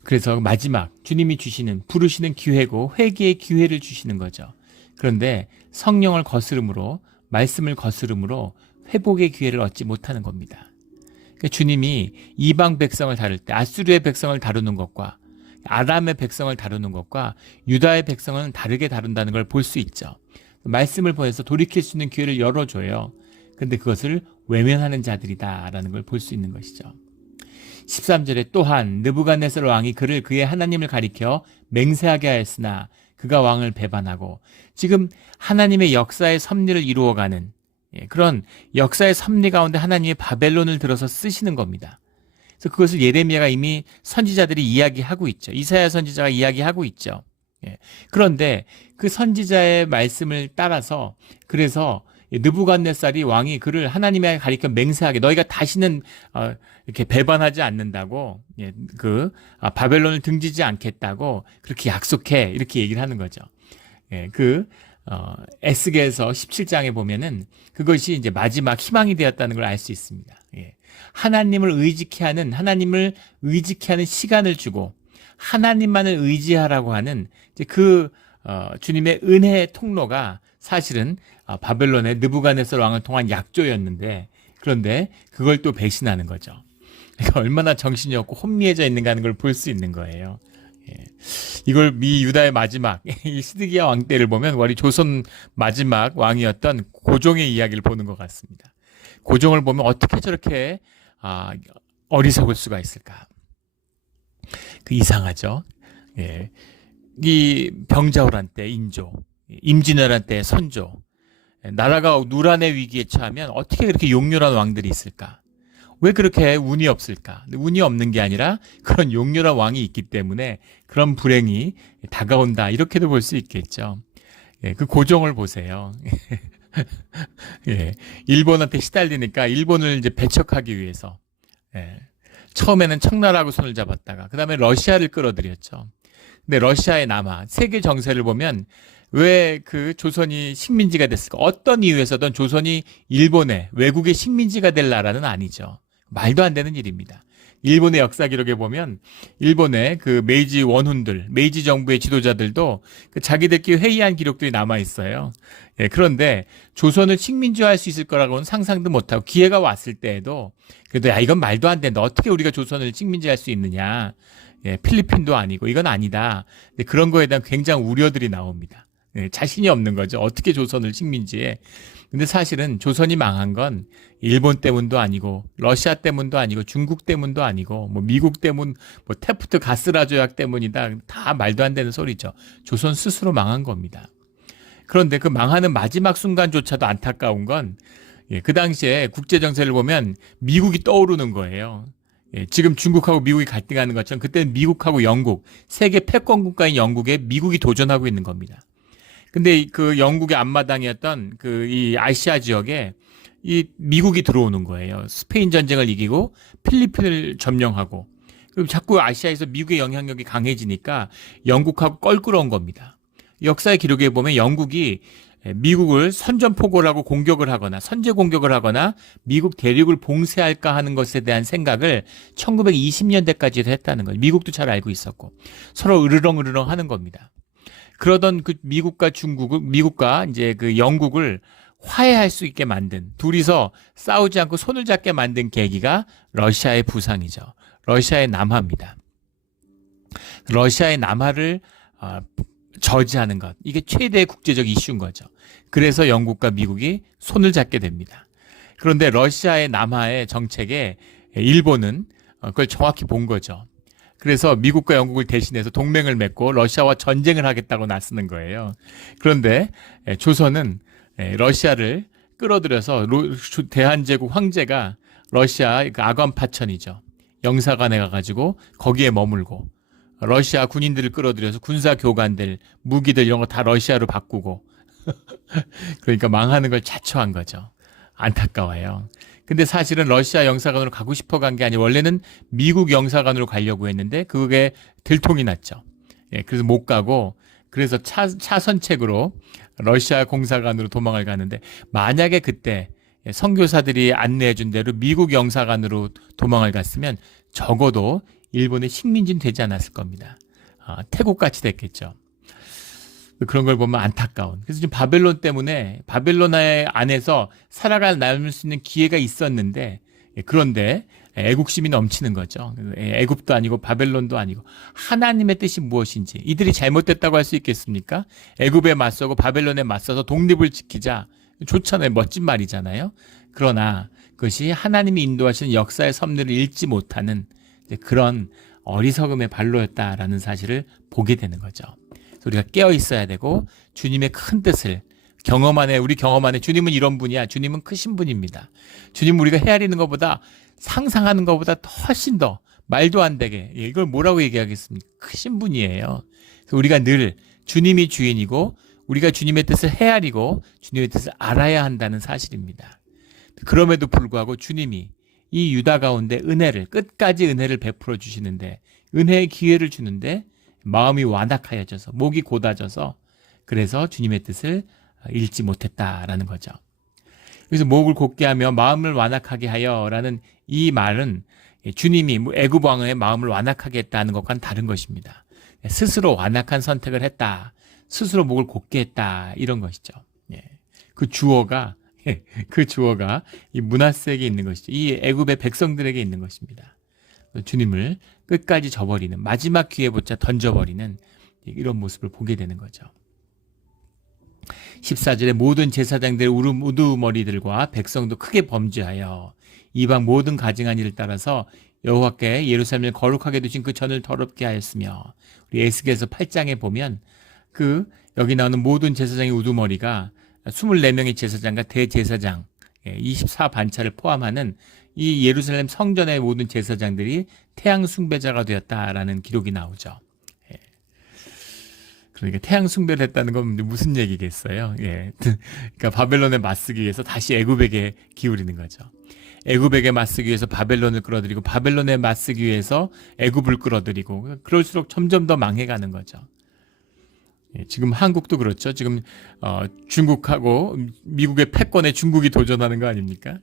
그래서 마지막 주님이 부르시는 기회고 회개의 기회를 주시는 거죠. 그런데 성령을 거스름으로, 말씀을 거스름으로 회복의 기회를 얻지 못하는 겁니다. 그러니까 주님이 이방 백성을 다룰 때 아수르의 백성을 다루는 것과 아람의 백성을 다루는 것과 유다의 백성은 다르게 다룬다는 걸 볼 수 있죠. 말씀을 보내서 돌이킬 수 있는 기회를 열어줘요. 그런데 그것을 외면하는 자들이다라는 걸 볼 수 있는 것이죠. 13절에 또한 느부갓네살 왕이 그를 그의 하나님을 가리켜 맹세하게 하였으나 그가 왕을 배반하고, 지금 하나님의 역사의 섭리를 이루어가는 그런 역사의 섭리 가운데 하나님이 바벨론을 들어서 쓰시는 겁니다. 그래서 그것을 예레미야가 이미 선지자들이 이야기하고 있죠. 이사야 선지자가 이야기하고 있죠. 그런데 그 선지자의 말씀을 따라서, 그래서 느부갓네살이 왕이 그를 하나님에 가리켜 맹세하게, 너희가 다시는 이렇게 배반하지 않는다고, 바벨론을 등지지 않겠다고 그렇게 약속해, 이렇게 얘기를 하는 거죠. 에스겔서 17장에 보면은 그것이 이제 마지막 희망이 되었다는 걸 알 수 있습니다. 하나님을 의지케 하는 시간을 주고 하나님만을 의지하라고 하는 이제 주님의 은혜의 통로가 사실은 바벨론의 느부갓네살 왕을 통한 약조였는데, 그런데 그걸 또 배신하는 거죠. 그러니까 얼마나 정신이 없고 혼미해져 있는가 하는 걸 볼 수 있는 거예요. 이걸 유다의 마지막 이 시드기야 왕 때를 보면 우리 조선 마지막 왕이었던 고종의 이야기를 보는 것 같습니다. 고종을 보면 어떻게 저렇게 어리석을 수가 있을까? 이상하죠. 이 병자호란 때 인조, 임진왜란 때 선조, 나라가 누란의 위기에 처하면 어떻게 그렇게 용렬한 왕들이 있을까? 왜 그렇게 운이 없을까? 운이 없는 게 아니라 그런 용렬한 왕이 있기 때문에 그런 불행이 다가온다. 이렇게도 볼 수 있겠죠. 예, 그 고종을 보세요. 예, 일본한테 시달리니까 일본을 이제 배척하기 위해서 예, 처음에는 청나라하고 손을 잡았다가 그 다음에 러시아를 끌어들였죠. 근데 러시아의 남하 세계 정세를 보면 왜 그 조선이 식민지가 됐을까? 어떤 이유에서든 조선이 일본의 외국의 식민지가 될 나라는 아니죠. 말도 안 되는 일입니다. 일본의 역사 기록에 보면 일본의 그 메이지 원훈들, 메이지 정부의 지도자들도 그 자기들끼리 회의한 기록들이 남아 있어요. 예, 그런데 조선을 식민지화할 수 있을 거라고는 상상도 못하고 기회가 왔을 때에도 그래도 야 이건 말도 안 된다. 어떻게 우리가 조선을 식민지할 수 있느냐? 예, 필리핀도 아니고 이건 아니다. 그런 거에 대한 굉장히 우려들이 나옵니다. 예, 자신이 없는 거죠. 어떻게 조선을 식민지해? 근데 사실은 조선이 망한 건 일본 때문도 아니고 러시아 때문도 아니고 중국 때문도 아니고 뭐 미국 때문, 뭐 테프트 가스라 조약 때문이다. 다 말도 안 되는 소리죠. 조선 스스로 망한 겁니다. 그런데 그 망하는 마지막 순간조차도 안타까운 건 예, 그 당시에 국제 정세를 보면 미국이 떠오르는 거예요. 예, 지금 중국하고 미국이 갈등하는 것처럼 그때는 미국하고 영국, 세계 패권 국가인 영국에 미국이 도전하고 있는 겁니다. 근데 그 영국의 앞마당이었던 그 이 아시아 지역에 이 미국이 들어오는 거예요. 스페인 전쟁을 이기고 필리핀을 점령하고 그리고 자꾸 아시아에서 미국의 영향력이 강해지니까 영국하고 껄끄러운 겁니다. 역사의 기록에 보면 영국이 미국을 선전포고라고 공격을 하거나 선제 공격을 하거나 미국 대륙을 봉쇄할까 하는 것에 대한 생각을 1920년대까지도 했다는 거예요. 미국도 잘 알고 있었고 서로 으르렁으르렁 하는 겁니다. 그러던 그 미국과 이제 그 영국을 화해할 수 있게 만든 둘이서 싸우지 않고 손을 잡게 만든 계기가 러시아의 부상이죠. 러시아의 남하입니다. 러시아의 남하를 저지하는 것. 이게 최대의 국제적 이슈인 거죠. 그래서 영국과 미국이 손을 잡게 됩니다. 그런데 러시아의 남하의 정책에 일본은 그걸 정확히 본 거죠. 그래서 미국과 영국을 대신해서 동맹을 맺고 러시아와 전쟁을 하겠다고 나서는 거예요. 그런데 조선은 러시아를 끌어들여서 대한제국 황제가 러시아 아관 파천이죠. 영사관에 가가지고 거기에 머물고 러시아 군인들을 끌어들여서 군사 교관들, 무기들 이런 거 다 러시아로 바꾸고 그러니까 망하는 걸 자초한 거죠. 안타까워요. 근데 사실은 러시아 영사관으로 가고 싶어 간 게 아니고 원래는 미국 영사관으로 가려고 했는데 그게 들통이 났죠. 예, 그래서 못 가고 그래서 차선책으로 러시아 공사관으로 도망을 가는데 만약에 그때 선교사들이 안내해 준 대로 미국 영사관으로 도망을 갔으면 적어도 일본의 식민지는 되지 않았을 겁니다. 태국같이 됐겠죠. 그런 걸 보면 안타까운. 그래서 지금 바벨론 때문에 바벨론 안에서 살아갈 남을 수 있는 기회가 있었는데 그런데 애국심이 넘치는 거죠. 애굽도 아니고 바벨론도 아니고 하나님의 뜻이 무엇인지 이들이 잘못됐다고 할 수 있겠습니까? 애굽에 맞서고 바벨론에 맞서서 독립을 지키자. 좋잖아요. 멋진 말이잖아요. 그러나 그것이 하나님이 인도하시는 역사의 섭리를 읽지 못하는 그런 어리석음의 발로였다라는 사실을 보게 되는 거죠. 우리가 깨어 있어야 되고 주님의 큰 뜻을 우리 경험 안에 주님은 이런 분이야. 주님은 크신 분입니다. 주님은 우리가 헤아리는 것보다 상상하는 것보다 훨씬 더 말도 안 되게 이걸 뭐라고 얘기하겠습니까? 크신 분이에요. 그래서 우리가 늘 주님이 주인이고 우리가 주님의 뜻을 헤아리고 주님의 뜻을 알아야 한다는 사실입니다. 그럼에도 불구하고 주님이 이 유다 가운데 끝까지 은혜를 베풀어 주시는데 은혜의 기회를 주는데 마음이 완악하여져서 목이 곧아져서 그래서 주님의 뜻을 읽지 못했다라는 거죠. 그래서 목을 곧게 하며 마음을 완악하게 하여라는 이 말은 주님이 애굽 왕의 마음을 완악하게 했다는 것과는 다른 것입니다. 스스로 완악한 선택을 했다. 스스로 목을 곧게 했다. 이런 것이죠. 그 주어가 이 므낫세에게 있는 것이죠. 이 애굽의 백성들에게 있는 것입니다. 주님을 끝까지 저버리는 마지막 기회조차 던져버리는 이런 모습을 보게 되는 거죠. 14절에 모든 제사장들의 우두머리들과 백성도 크게 범죄하여 이방 모든 가증한 일을 따라서 여호와께 예루살렘을 거룩하게 두신 그 전을 더럽게 하였으며 우리 에스겔서 8장에 보면 여기 나오는 모든 제사장의 우두머리가 24명의 제사장과 대제사장 24반차를 포함하는 이 예루살렘 성전의 모든 제사장들이 태양 숭배자가 되었다라는 기록이 나오죠. 예. 그러니까 태양 숭배를 했다는 건 무슨 얘기겠어요? 예. 그러니까 바벨론에 맞서기 위해서 다시 애굽에게 기울이는 거죠. 애굽에게 맞서기 위해서 바벨론을 끌어들이고 바벨론에 맞서기 위해서 애굽을 끌어들이고 그럴수록 점점 더 망해가는 거죠. 예, 지금 한국도 그렇죠. 지금 중국하고 미국의 패권에 중국이 도전하는 거 아닙니까?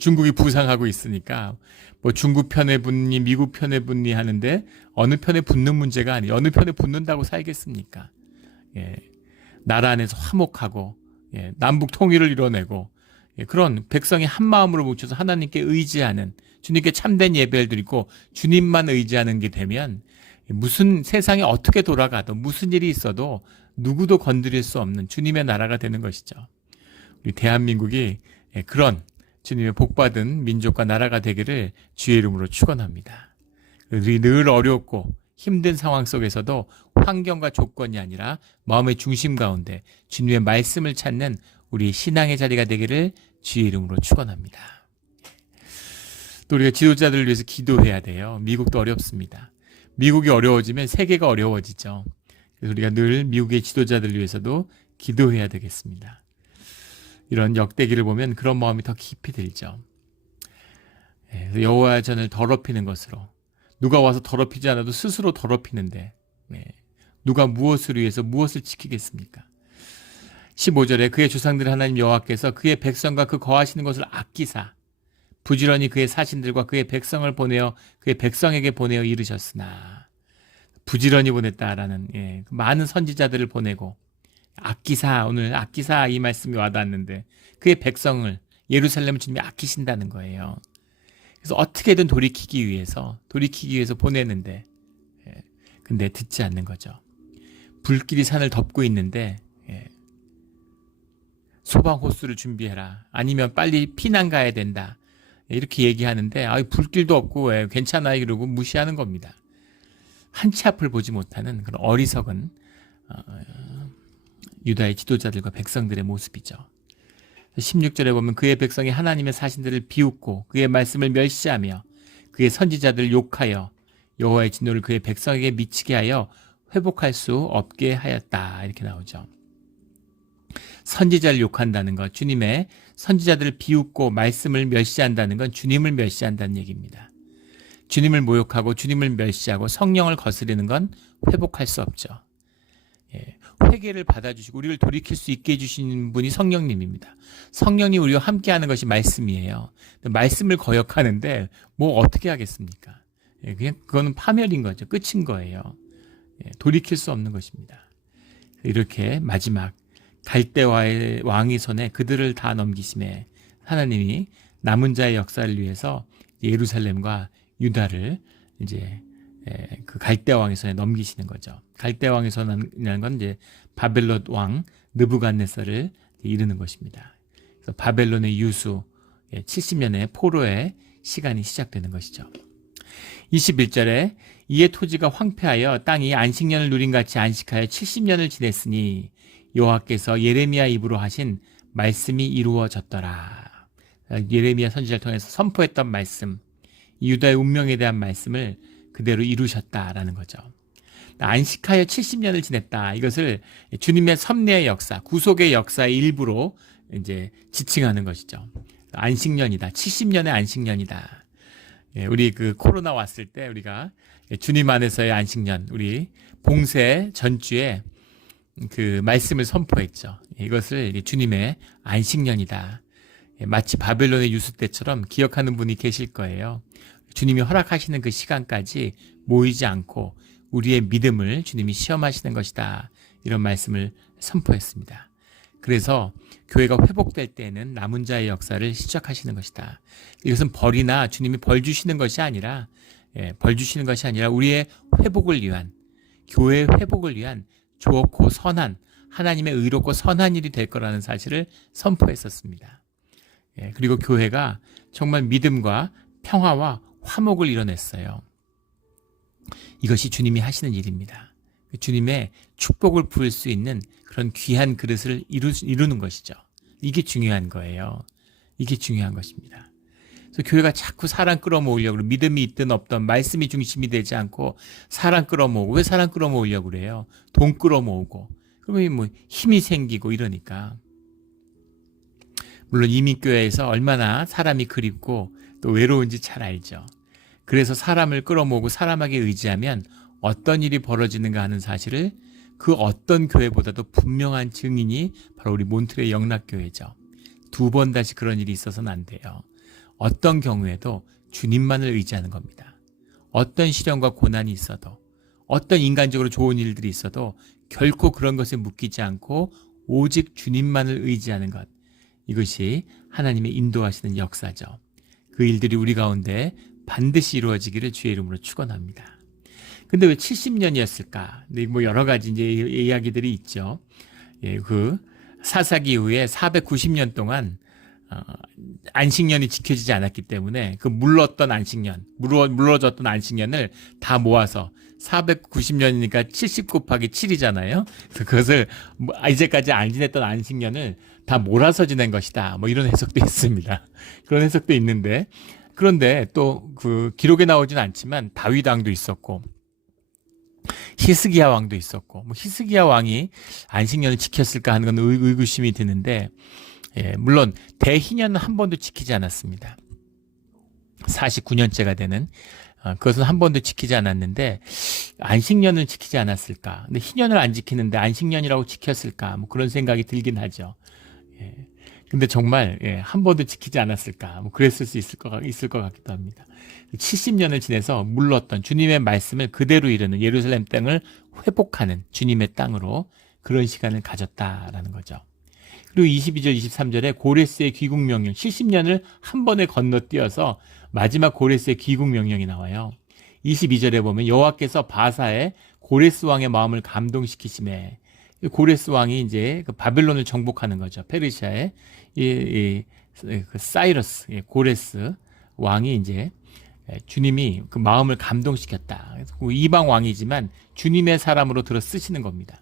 중국이 부상하고 있으니까 뭐 중국 편에 붙니 미국 편에 붙니 하는데 어느 편에 붙는 문제가 아니에요. 어느 편에 붙는다고 살겠습니까? 예, 나라 안에서 화목하고 예, 남북 통일을 이뤄내고 예, 그런 백성이 한 마음으로 뭉쳐서 하나님께 의지하는 주님께 참된 예배를 드리고 주님만 의지하는 게 되면 무슨 세상이 어떻게 돌아가도 무슨 일이 있어도 누구도 건드릴 수 없는 주님의 나라가 되는 것이죠. 우리 대한민국이 그런 주님의 복받은 민족과 나라가 되기를 주의 이름으로 축원합니다. 우리 늘 어렵고 힘든 상황 속에서도 환경과 조건이 아니라 마음의 중심 가운데 주님의 말씀을 찾는 우리 신앙의 자리가 되기를 주의 이름으로 축원합니다. 또 우리가 지도자들을 위해서 기도해야 돼요. 미국도 어렵습니다. 미국이 어려워지면 세계가 어려워지죠. 그래서 우리가 늘 미국의 지도자들을 위해서도 기도해야 되겠습니다. 이런 역대기를 보면 그런 마음이 더 깊이 들죠. 여호와의 전을 더럽히는 것으로 누가 와서 더럽히지 않아도 스스로 더럽히는데 누가 무엇을 위해서 무엇을 지키겠습니까? 15절에 그의 조상들 하나님 여호와께서 그의 백성과 그 거하시는 것을 아끼사 부지런히 그의 사신들과 그의 백성을 보내어 그의 백성에게 보내어 이르셨으나 부지런히 보냈다라는 많은 선지자들을 보내고 아끼사 오늘 아끼사 이 말씀이 와닿았는데 그의 백성을 예루살렘을 주님이 아끼신다는 거예요. 그래서 어떻게든 돌이키기 위해서 보내는데 근데 듣지 않는 거죠. 불길이 산을 덮고 있는데 소방 호수를 준비해라. 아니면 빨리 피난 가야 된다. 이렇게 얘기하는데 불길도 없고 괜찮아 이러고 무시하는 겁니다. 한 치 앞을 보지 못하는 그런 어리석은 유다의 지도자들과 백성들의 모습이죠. 16절에 보면 그의 백성이 하나님의 사신들을 비웃고 그의 말씀을 멸시하며 그의 선지자들을 욕하여 여호와의 진노를 그의 백성에게 미치게 하여 회복할 수 없게 하였다. 이렇게 나오죠. 선지자를 욕한다는 것, 주님의 선지자들을 비웃고 말씀을 멸시한다는 건 주님을 멸시한다는 얘기입니다. 주님을 모욕하고 주님을 멸시하고 성령을 거스르는 건 회복할 수 없죠. 회개를 받아주시고 우리를 돌이킬 수 있게 해주시는 분이 성령님입니다. 성령님 우리와 함께하는 것이 말씀이에요. 말씀을 거역하는데 뭐 어떻게 하겠습니까? 그냥 그거는 파멸인 거죠. 끝인 거예요. 돌이킬 수 없는 것입니다. 이렇게 마지막 갈대와의 왕의 손에 그들을 다 넘기심에 하나님이 남은 자의 역사를 위해서 예루살렘과 유다를 이제 그 갈대 왕의 손에 넘기시는 거죠. 갈대 왕의 손이라는 건 이제 바벨론 왕 느부갓네살을 이르는 것입니다. 그래서 바벨론의 유수 70년의 포로의 시간이 시작되는 것이죠. 21절에 이에 토지가 황폐하여 땅이 안식년을 누린 같이 안식하여 70년을 지냈으니 여호와께서 예레미야 입으로 하신 말씀이 이루어졌더라. 예레미야 선지자를 통해서 선포했던 말씀, 유다의 운명에 대한 말씀을 그대로 이루셨다라는 거죠. 안식하여 70년을 지냈다. 이것을 주님의 섭리의 역사, 구속의 역사의 일부로 이제 지칭하는 것이죠. 안식년이다. 70년의 안식년이다. 우리 그 코로나 왔을 때 우리가 주님 안에서의 안식년, 우리 봉쇄 전주에 그 말씀을 선포했죠. 이것을 주님의 안식년이다. 마치 바벨론의 유수 때처럼 기억하는 분이 계실 거예요. 주님이 허락하시는 그 시간까지 모이지 않고 우리의 믿음을 주님이 시험하시는 것이다. 이런 말씀을 선포했습니다. 그래서 교회가 회복될 때에는 남은 자의 역사를 시작하시는 것이다. 이것은 벌이나 주님이 벌 주시는 것이 아니라 우리의 회복을 위한, 교회의 회복을 위한 좋고 선한, 하나님의 의롭고 선한 일이 될 거라는 사실을 선포했었습니다. 그리고 교회가 정말 믿음과 평화와 화목을 이뤄냈어요. 이것이 주님이 하시는 일입니다. 주님의 축복을 부을 수 있는 그런 귀한 그릇을 이루는 것이죠. 이게 중요한 거예요. 이게 중요한 것입니다. 그래서 교회가 자꾸 사람 끌어모으려고 믿음이 있든 없든 말씀이 중심이 되지 않고 사람 끌어모으고 왜 사람 끌어모으려고 그래요? 돈 끌어모으고 그러면 뭐 힘이 생기고 이러니까. 물론 이민교회에서 얼마나 사람이 그립고 또 외로운지 잘 알죠. 그래서 사람을 끌어모으고 사람에게 의지하면 어떤 일이 벌어지는가 하는 사실을 그 어떤 교회보다도 분명한 증인이 바로 우리 몬트레 영락교회죠. 2번 다시 그런 일이 있어서는 안 돼요. 어떤 경우에도 주님만을 의지하는 겁니다. 어떤 시련과 고난이 있어도 어떤 인간적으로 좋은 일들이 있어도 결코 그런 것에 묶이지 않고 오직 주님만을 의지하는 것. 이것이 하나님의 인도하시는 역사죠. 그 일들이 우리 가운데 반드시 이루어지기를 주의 이름으로 축원합니다. 근데 왜 70년이었을까? 뭐 여러 가지 이제 이야기들이 있죠. 예, 그 사사기 이후에 490년 동안 안식년이 지켜지지 않았기 때문에 그 물러졌던 안식년을 다 모아서 490년이니까 70 곱하기 7이잖아요. 그것을 이제까지 안 지냈던 안식년을 다 몰아서 지낸 것이다. 뭐 이런 해석도 있습니다. 그런 해석도 있는데 그런데 또 그 기록에 나오진 않지만 다윗 왕도 있었고 히스기야 왕도 있었고 뭐 히스기야 왕이 안식년을 지켰을까 하는 건 의구심이 드는데 예, 물론 대희년은 한 번도 지키지 않았습니다. 49년째가 되는 그것은 한 번도 지키지 않았는데 안식년을 지키지 않았을까? 근데 희년을 안 지키는데 안식년이라고 지켰을까? 뭐 그런 생각이 들긴 하죠. 예. 근데 정말 한 번도 지키지 않았을까? 뭐 그랬을 수 있을 것 같기도 합니다. 70년을 지내서 물렀던 주님의 말씀을 그대로 이루는 예루살렘 땅을 회복하는 주님의 땅으로 그런 시간을 가졌다라는 거죠. 그리고 22절, 23절에 고레스의 귀국 명령, 70년을 한 번에 건너뛰어서 마지막 고레스의 귀국 명령이 나와요. 22절에 보면 여호와께서 바사에 고레스 왕의 마음을 감동시키심에 고레스 왕이 이제 그 바벨론을 정복하는 거죠. 페르시아의 그 사이러스, 고레스 왕이 이제 주님이 그 마음을 감동시켰다. 그래서 이방 왕이지만 주님의 사람으로 들어 쓰시는 겁니다.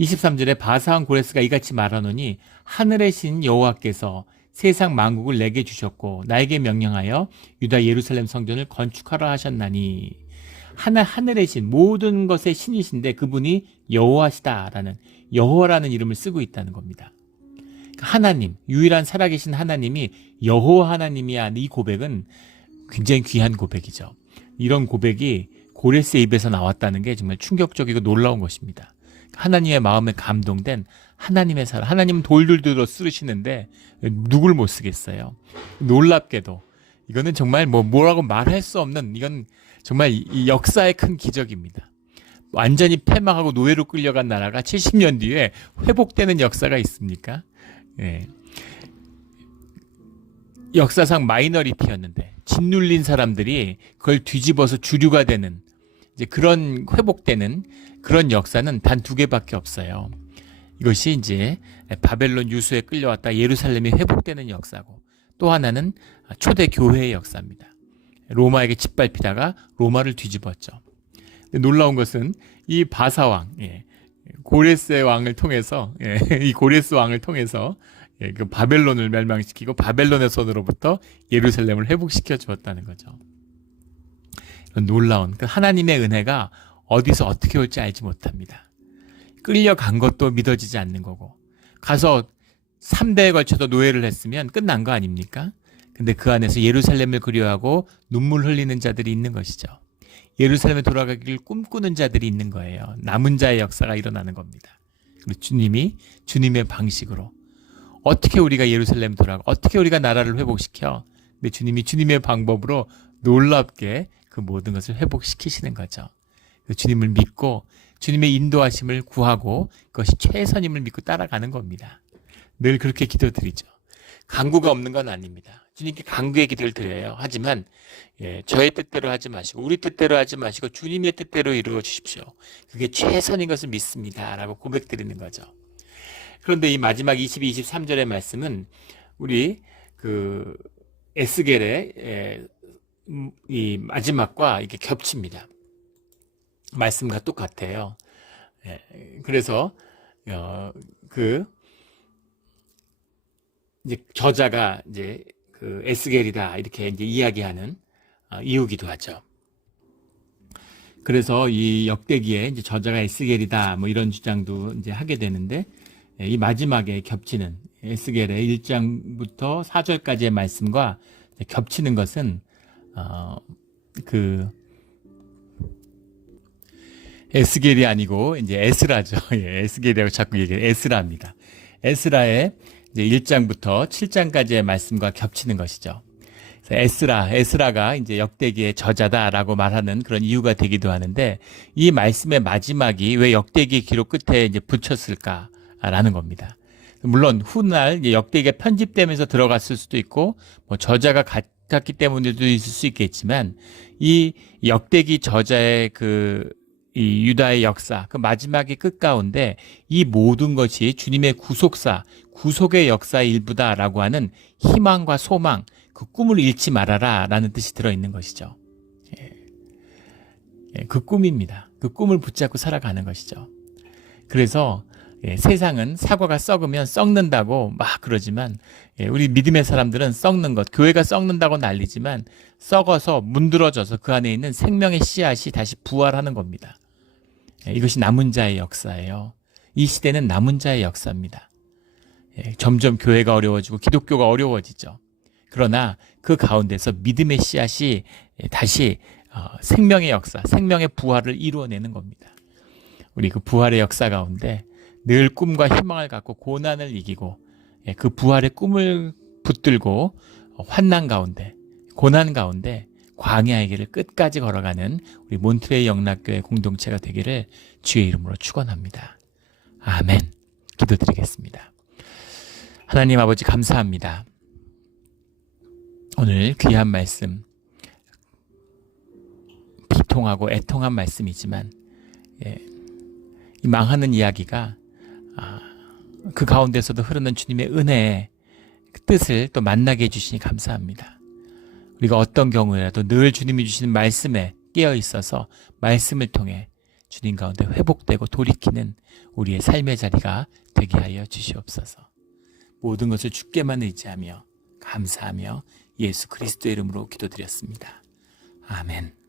23절에 바사왕 고레스가 이같이 말하노니 하늘의 신 여호와께서 세상 만국을 내게 주셨고 나에게 명령하여 유다 예루살렘 성전을 건축하라 하셨나니 하늘의 신 모든 것의 신이신데 그분이 여호와시다라는 여호와라는 이름을 쓰고 있다는 겁니다. 하나님 유일한 살아계신 하나님이 여호와 하나님이야. 이 고백은 굉장히 귀한 고백이죠. 이런 고백이 고레스의 입에서 나왔다는 게 정말 충격적이고 놀라운 것입니다. 하나님의 마음에 감동된 하나님의 사람. 하나님은 돌들 들어 쓰시는데 누굴 못 쓰겠어요. 놀랍게도 이거는 정말 뭐라고 말할 수 없는 이건 정말 이 역사의 큰 기적입니다. 완전히 패망하고 노예로 끌려간 나라가 70년 뒤에 회복되는 역사가 있습니까? 예. 역사상 마이너리티였는데 짓눌린 사람들이 그걸 뒤집어서 주류가 되는 이제 그런 회복되는 그런 역사는 단 2개밖에 없어요. 이것이 이제 바벨론 유수에 끌려왔다 예루살렘이 회복되는 역사고 또 하나는 초대 교회의 역사입니다. 로마에게 짓밟히다가 로마를 뒤집었죠. 놀라운 것은 이 바사왕, 고레스 왕을 통해서 이 고레스 왕을 통해서 그 바벨론을 멸망시키고 바벨론의 손으로부터 예루살렘을 회복시켜 주었다는 거죠. 놀라운 그 하나님의 은혜가 어디서 어떻게 올지 알지 못합니다. 끌려간 것도 믿어지지 않는 거고 가서 3대에 걸쳐서 노예를 했으면 끝난 거 아닙니까? 근데 그 안에서 예루살렘을 그리워하고 눈물 흘리는 자들이 있는 것이죠. 예루살렘에 돌아가기를 꿈꾸는 자들이 있는 거예요. 남은 자의 역사가 일어나는 겁니다. 그리고 주님이 주님의 방식으로 어떻게 우리가 예루살렘 돌아가 어떻게 우리가 나라를 회복시켜 근데 주님이 주님의 방법으로 놀랍게 그 모든 것을 회복시키시는 거죠. 주님을 믿고 주님의 인도하심을 구하고 그것이 최선임을 믿고 따라가는 겁니다. 늘 그렇게 기도드리죠. 강구가 없는 건 아닙니다. 주님께 강구의 기도를 드려요. 하지만 저의 뜻대로 하지 마시고 우리 뜻대로 하지 마시고 주님의 뜻대로 이루어 주십시오. 그게 최선인 것을 믿습니다. 라고 고백드리는 거죠. 그런데 이 마지막 22, 23절의 말씀은 우리 그 에스겔의 이 마지막과 이게 겹칩니다. 말씀과 똑같아요. 그래서 그 이제 저자가 이제 그 에스겔이다 이렇게 이제 이야기하는 이유기도 하죠. 그래서 이 역대기에 이제 저자가 에스겔이다 뭐 이런 주장도 이제 하게 되는데, 이 마지막에 겹치는 에스겔의 1장부터 4절까지의 말씀과 겹치는 것은 그 에스겔이 아니고 이제 에스라죠. 예, 에스겔이라고 자꾸 얘기해요. 에스라입니다. 에스라의 이제 1장부터 7장까지의 말씀과 겹치는 것이죠. 에스라가 이제 역대기의 저자다라고 말하는 그런 이유가 되기도 하는데, 이 말씀의 마지막이 왜 역대기 기록 끝에 이제 붙였을까라는 겁니다. 물론 훗날 역대기가 편집되면서 들어갔을 수도 있고, 뭐 저자가 같았기 때문에도 있을 수 있겠지만, 이 역대기 저자의 이 유다의 역사, 그 마지막의 끝 가운데 이 모든 것이 주님의 구속의 역사의 일부다라고 하는 희망과 소망, 그 꿈을 잃지 말아라 라는 뜻이 들어있는 것이죠. 그 꿈입니다. 그 꿈을 붙잡고 살아가는 것이죠. 그래서 세상은 사과가 썩으면 썩는다고 막 그러지만, 우리 믿음의 사람들은 썩는 것, 교회가 썩는다고 난리지만 썩어서 문드러져서 그 안에 있는 생명의 씨앗이 다시 부활하는 겁니다. 이것이 남은 자의 역사예요. 이 시대는 남은 자의 역사입니다. 점점 교회가 어려워지고 기독교가 어려워지죠. 그러나 그 가운데서 믿음의 씨앗이 다시 생명의 역사, 생명의 부활을 이루어내는 겁니다. 우리 그 부활의 역사 가운데 늘 꿈과 희망을 갖고 고난을 이기고, 그 부활의 꿈을 붙들고 환난 가운데, 고난 가운데 광야의 길을 끝까지 걸어가는 우리 몬트레이 영락교회 공동체가 되기를 주의 이름으로 축원합니다. 아멘. 기도드리겠습니다. 하나님 아버지 감사합니다. 오늘 귀한 말씀, 비통하고 애통한 말씀이지만, 이 망하는 이야기가 그 가운데서도 흐르는 주님의 은혜의 뜻을 또 만나게 해주시니 감사합니다. 우리가 어떤 경우에라도 늘 주님이 주시는 말씀에 깨어 있어서 말씀을 통해 주님 가운데 회복되고 돌이키는 우리의 삶의 자리가 되게 하여 주시옵소서. 모든 것을 주께만 의지하며 감사하며 예수 그리스도의 이름으로 기도드렸습니다. 아멘.